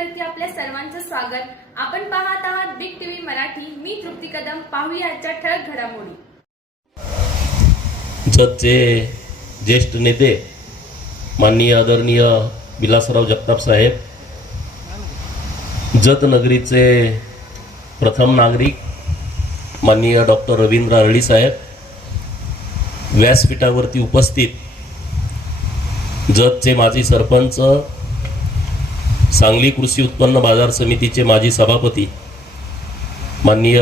चॅनलवरती आपल्या सर्वांचं स्वागत। आपण पाहत आहात बिग टीव्ही मराठी। मी तृप्ती कदम। पाहूया आजच्या ठळक घडामोडी। जतचे ज्येष्ठ नेते माननीय आदरणीय विलासराव जगताप साहेब, जत नगरीचे प्रथम नागरिक माननीय डॉक्टर रवींद्र अरळी साहेब, व्यासपीठावरती उपस्थित जतचे माजी सरपंच, सांगली कृषी उत्पन्न बाजार समितीचे माजी सभापती माननीय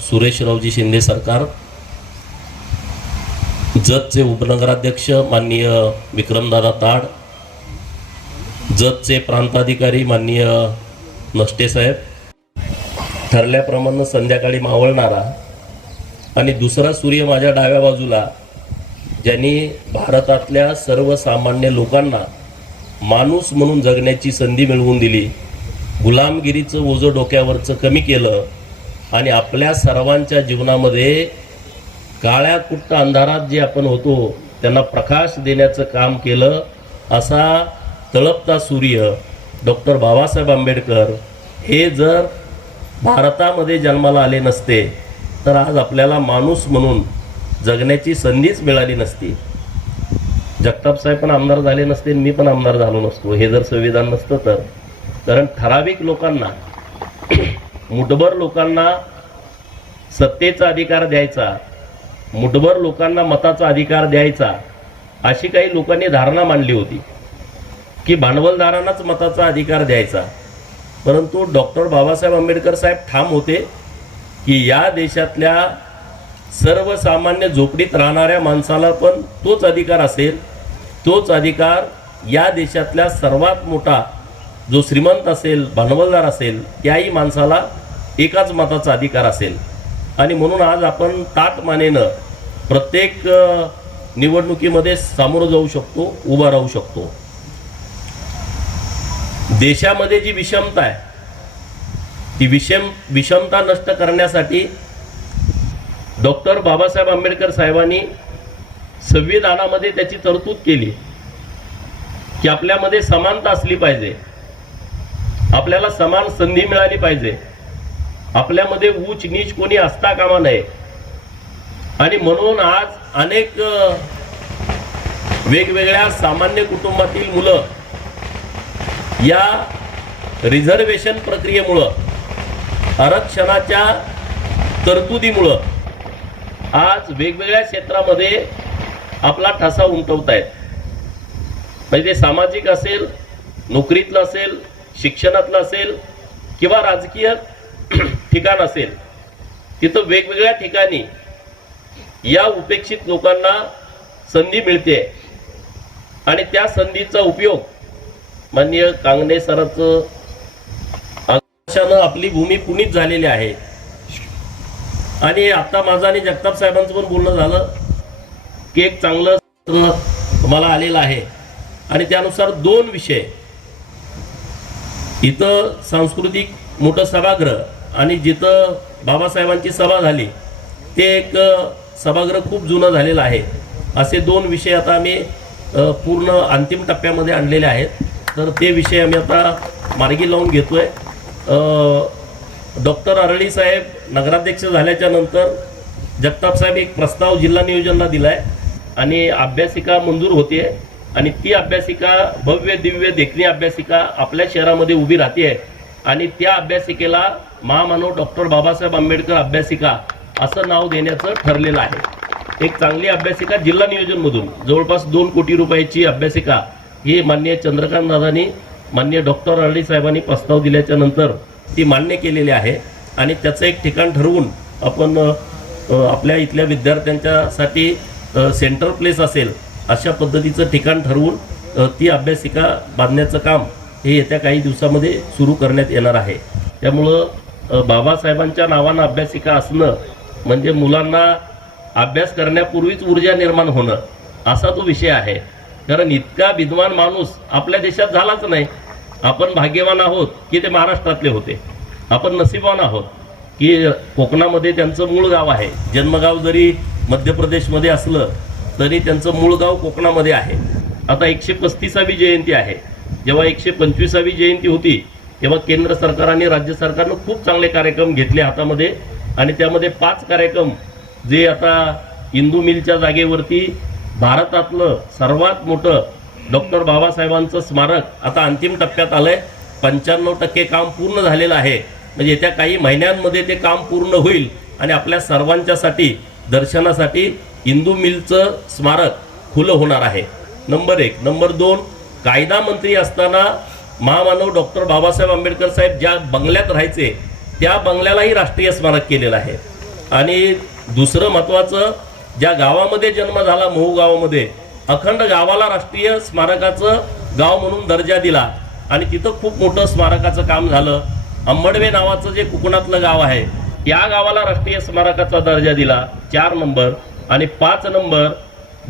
सुरेशरावजी शिंदे सरकार, जतचे उपनगराध्यक्ष माननीय विक्रमदादा ताड, जतचे प्रांताधिकारी माननीय नष्टे साहेब, ठरल्याप्रमाणे संध्याकाळी मावळणारा आणि दुसरा सूर्य माझ्या डाव्या बाजूला, ज्यांनी भारतातल्या सर्वसामान्य लोकांना माणूस म्हणून जगण्याची संधी मिळवून दिली, गुलामगिरीचं ओझं डोक्यावरचं कमी केलं आणि आपल्या सर्वांच्या जीवनामध्ये काळ्या कुट्ट अंधारात जे आपण होतो त्यांना प्रकाश देण्याचं काम केलं, असा तळपता सूर्य डॉक्टर बाबासाहेब आंबेडकर हे जर भारतामध्ये जन्माला आले नसते तर आज आपल्याला माणूस म्हणून जगण्याची संधीच मिळाली नसती। जगताप साहेब पण आमदार झाले नसते, मी पण आमदार झालो नसतो, हे जर संविधान नसतं तर। कारण ठराविक लोकांना, मुठभर लोकांना सत्तेचा अधिकार द्यायचा, मुठभर लोकांना मताचा अधिकार द्यायचा, अशी काही लोकांनी धारणा मांडली होती की भांडवलदारांनाच मताचा अधिकार द्यायचा। परंतु डॉक्टर बाबासाहेब आंबेडकर साहेब ठाम होते की या देशातल्या सर्वसामान्य झोपडीत राहणाऱ्या माणसाला पण तोच अधिकार असेल, तोच अधिकार या देशातल्या सर्वात मोठा जो श्रीमंत असेल, भांडवलदार असेल, त्याही माणसाला एकाच मताचा अधिकार असेल। आणि म्हणून आज आपण ताटमानेनं प्रत्येक निवडणुकीमध्ये सामोरं जाऊ शकतो, उभा राहू शकतो। देशामध्ये जी विषमता आहे ती विषमता नष्ट करण्यासाठी डॉक्टर बाबासाहेब आंबेडकर साहेबांनी संविधानामध्ये त्याची तरतूद केली की आपल्यामध्ये समानता असली पाहिजे, आपल्याला समान संधी मिळाली पाहिजे, आपल्यामध्ये उच्च नीच कोणी असता कामा नये। आणि म्हणून आज अनेक वेगवेगळ्या सामान्य कुटुंबातील मुलं या रिझर्वेशन प्रक्रियेमुळं, आरक्षणाच्या तरतुदीमुळं आज वेगवेगळ्या क्षेत्रामध्ये आपला ठसा उमटवतायत। म्हणजे सामाजिक असेल, नोकरीतलं असेल, शिक्षणातलं असेल किंवा राजकीय ठिकाण असेल, तिथं वेगवेगळ्या ठिकाणी या उपेक्षित लोकांना संधी मिळते आणि त्या संधीचा उपयोग माननीय कांगणे सरांचं आकाशानं आपली भूमी पुनीत झालेली आहे। आणि आता माझं आणि जगताप साहेबांचं पण बोलणं झालं की एक चांगलं मला आलेलं आहे आणि त्यानुसार दोन विषय, इथं सांस्कृतिक मोठं सभागृह आणि जिथं बाबासाहेबांची सभा झाली ते एक सभागृह खूप जुनं झालेलं आहे, असे दोन विषय आता आम्ही पूर्ण अंतिम टप्प्यामध्ये आणलेले आहेत। तर ते विषय आम्ही आता मार्गी लावून घेतोय। डॉक्टर अरळी साहेब नगराध्यक्ष झाल्याच्या नंतर जगताप साहेब एक प्रस्ताव जिल्हा नियोजनला दिलाय आणि अभ्यासिका मंजूर होते आणि ती अभ्यासिका भव्य दिव्य देखणी अभ्यासिका आपल्या शहरामध्ये उभी राहते आणि त्या अभ्यासिकेला महामानव डॉक्टर बाबासाहेब आंबेडकर अभ्यासिका असं नाव देण्याचं ठरलेलं आहे। एक चांगली अभ्यासिका जिल्हा नियोजनमधून जवळपास 2 कोटी रुपयाची अभ्यासिका ही माननीय चंद्रकांत दादांनी, माननीय डॉक्टर अरळी साहेबांनी प्रस्ताव दिल्याच्या नंतर ती मान्य केलेली आहे आणि त्याचं एक ठिकाण ठरवून आपण आपल्या इथल्या विद्यार्थ्यांच्यासाठी सेंटर प्लेस असेल अशा पद्धतीचं ठिकाण ठरवून ती अभ्यासिका बांधण्याचं काम हे येत्या काही दिवसामध्ये सुरू करण्यात येणार आहे। त्यामुळं बाबासाहेबांच्या नावानं अभ्यासिका असणं म्हणजे मुलांना अभ्यास करण्यापूर्वीच ऊर्जा निर्माण होणं असा तो विषय आहे। कारण इतका विद्वान माणूस आपल्या देशात झालाच नाही। आपण भाग्यवान आहोत की ते महाराष्ट्रातले होते, आपण नशीबवान आहोत की कोकणामध्ये त्यांचं मूळ गाव आहे, जन्मगाव जरी मध्य प्रदेशमध्ये असलं तरी त्यांचं मूळ गाव कोकणामध्ये आहे। आता 135वी जयंती आहे, जेव्हा 125वी जयंती होती तेव्हा केंद्र सरकार आणि राज्य सरकारनं खूप चांगले कार्यक्रम घेतले हातामध्ये आणि त्यामध्ये 5 कार्यक्रम जे आता इंदू मिलच्या जागेवरती भारतातलं सर्वात मोठं डॉक्टर बाबासाहेबांचं स्मारक आता अंतिम टप्प्यात आलंय. 95% काम पूर्ण झालेलं आहे. म्हणजे येत्या काही महिन्यांमध्ये ते काम पूर्ण होईल आणि आपल्या सर्वांच्यासाठी दर्शनासाठी इंदू मिलचं स्मारक खुलं होणार आहे. नंबर 1. नंबर 2, कायदा मंत्री असताना महामानव डॉक्टर बाबासाहेब आंबेडकर साहेब ज्या बंगल्यात राहायचे त्या बंगल्यालाही राष्ट्रीय स्मारक केलेलं आहे. आणि दुसरं महत्त्वाचं, ज्या गावामध्ये जन्म झाला महू गावामध्ये अखंड गावाला राष्ट्रीय स्मारकाचं गाव म्हणून दर्जा दिला आणि तिथं खूप मोठं स्मारकाचं काम झालं. अंबडवे नावाचं जे कोकणातलं गाव आहे त्या गावाला राष्ट्रीय स्मारकाचा दर्जा दिला. 4 नंबर. आणि 5 नंबर,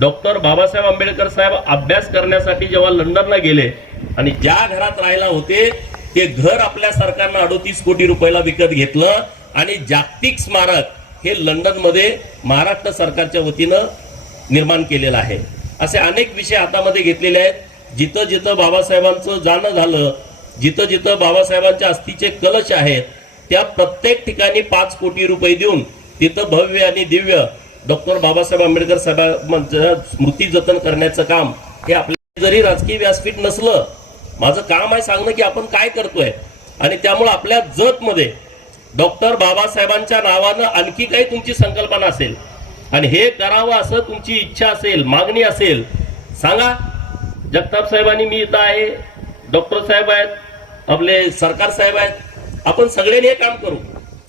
डॉक्टर बाबासाहेब आंबेडकर साहेब अभ्यास करण्यासाठी जेव्हा लंडनला गेले आणि ज्या घरात राहायला होते ते घर आपल्या सरकारनं 38 कोटी रुपयाला विकत घेतलं आणि जागतिक स्मारक हे लंडनमध्ये महाराष्ट्र सरकारच्या वतीनं निर्माण केलेलं आहे. असे अनेक विषय हातामध्ये घेतलेले आहेत. जिथं जिथं बाबासाहेबांचं जाणं झालं, जिथं जिथं बाबासाहेबांच्या अस्थीचे कलश आहेत त्या प्रत्येक ठिकाणी 5 कोटी रुपये देऊन तिथं भव्य आणि दिव्य डॉक्टर बाबासाहेब आंबेडकर साहेबांचं स्मृती जतन करण्याचं काम हे आपल्या जरी राजकीय व्यासपीठ नसलं, माझं काम आहे सांगणं की आपण काय करतोय. आणि त्यामुळे आपल्या जतमध्ये डॉक्टर बाबासाहेबांच्या नावानं आणखी काही तुमची संकल्पना असेल आणि हे करावं असं तुमची इच्छा असेल, मागणी असेल, सांगा. जगताप साहेबांनी मी इथं आहे, डॉक्टर साहेब आहेत, आपले सरकार साहेब आहेत, आपण सगळ्यांनी हे काम करू.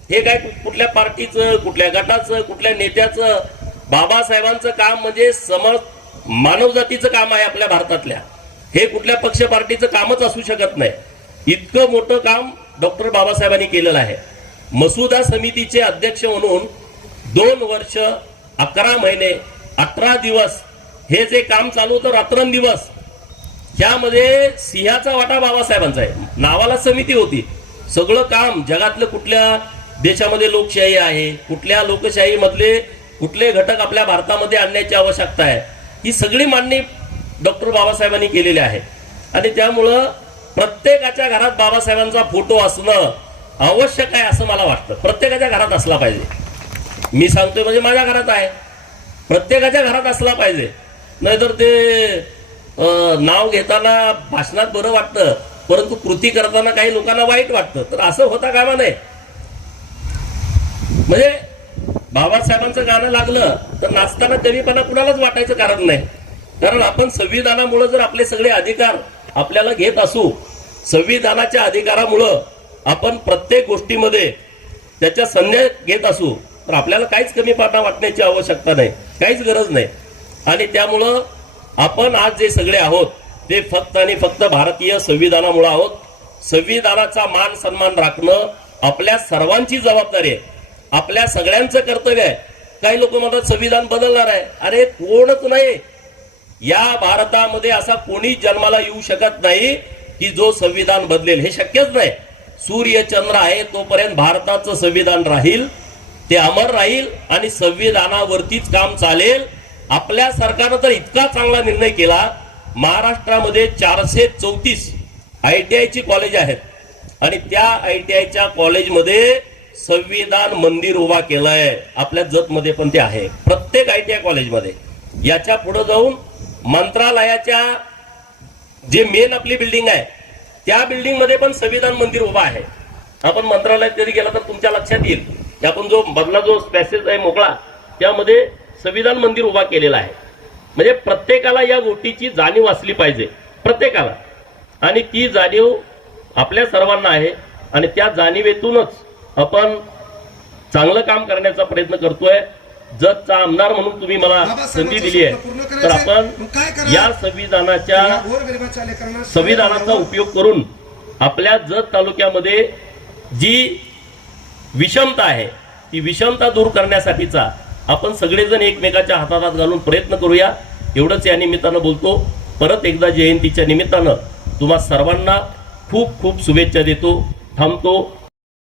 हे काय कुठल्या पार्टीचं, कुठल्या गटाचं, कुठल्या नेत्याचं, बाबासाहेबांचं काम म्हणजे मानवजातीचं काम आहे आपल्या भारतातल्या. हे कुठल्या पक्ष पार्टीचं कामच असू शकत नाही. इतकं मोठं काम डॉक्टर बाबासाहेबांनी केलेलं आहे. मसुदा समितीचे अध्यक्ष म्हणून 2 वर्ष 11 महिने 18 दिवस हे जे काम चालू होतं रात्रंदिवस, त्यामध्ये सिंहाचा वाटा बाबासाहेबांचा आहे. नावाला समिती होती. सगळं काम जगातलं कुठल्या देशामध्ये लोकशाही आहे, कुठल्या लोकशाही मधले कुठले घटक आपल्या भारतामध्ये आणण्याची आवश्यकता आहे, ही सगळी मांडणी डॉक्टर बाबासाहेबांनी केलेली आहे. आणि त्यामुळं प्रत्येकाच्या घरात बाबासाहेबांचा फोटो असणं आवश्यक आहे असं मला वाटतं. प्रत्येकाच्या घरात असला पाहिजे. मी सांगतोय म्हणजे माझ्या घरात आहे, प्रत्येकाच्या घरात असला पाहिजे. नाहीतर ते नाव घेताना भाषणात बरं वाटतं परंतु कृती करताना काही लोकांना वाईट वाटतं. तर असं होता कामा नये. म्हणजे बाबासाहेबांचं गाणं लागलं तर नाचताना कमीपणा कुणालाच वाटायचं कारण नाही. कारण आपण संविधानामुळे जर आपले सगळे अधिकार आपल्याला घेत असू, संविधानाच्या अधिकारामुळं आपण प्रत्येक गोष्टीमध्ये त्याच्या संधी घेत असू तर आपल्याला काहीच कमीपणा वाटण्याची आवश्यकता नाही, काहीच गरज नाही. आणि त्यामुळं आपण आज जे सगळे आहोत ते फक्त आणि फक्त भारतीय संविधानामुळे आहोत. संविधानाचा मान सन्मान राखणं आपल्या सर्वांची जबाबदारी आहे, आपल्या सगळ्यांचं कर्तव्य आहे. काही लोक म्हणतात संविधान बदलणार आहे. अरे कोणच नाही. या भारतामध्ये असा कोणीच जन्माला येऊ शकत नाही की जो संविधान बदलेल. हे शक्यच नाही. सूर्य चंद्र आहे तोपर्यंत भारताचं संविधान राहील, ते अमर राहील आणि संविधानावरतीच काम चालेल. आपल्या सरकारनं तर इतका चांगला निर्णय केला, महाराष्ट्रामध्ये 434 ITI ची कॉलेज आहेत आणि त्या ITI कॉलेजमध्ये संविधान मंदिर उभा केलंय. आपल्या जतमध्ये पण ते आहे, प्रत्येक ITI कॉलेजमध्ये. याच्या पुढे जाऊन मंत्रालयाच्या जे मेन आपली बिल्डिंग आहे त्या बिल्डिंग मध्ये पण संविधान मंदिर उभा आहे. आपण मंत्रालयात जरी गेला तर तुमच्या लक्षात येईल की आपण जो मधला जो स्पॅसेज आहे मोकळा त्यामध्ये संविधान मंदिर उभा केलेला आहे. म्हणजे प्रत्येकाला या गोष्टीची जाणीव असली पाहिजे, प्रत्येकाला. आणि ती जाणीव आपल्या सर्वांना आहे आणि त्या जाणीवेतूनच आपण चांगलं काम करण्याचा प्रयत्न करतोय. जतचा आमदार म्हणून तुम्ही मला संधी दिली आहे तर आपण या संविधानाचा उपयोग करून आपल्या जत तालुक्यामध्ये जी विषमता आहे ती विषमता दूर करण्यासाठीचा आपण सगळेजण एकमेकाच्या हातात हात घालून प्रयत्न करूया. एवढंच या निमित्तानं बोलतो. परत एकदा जयंतीच्या निमित्तानं तुम्हा सर्वांना खूप खूप शुभेच्छा देतो. थांबतो.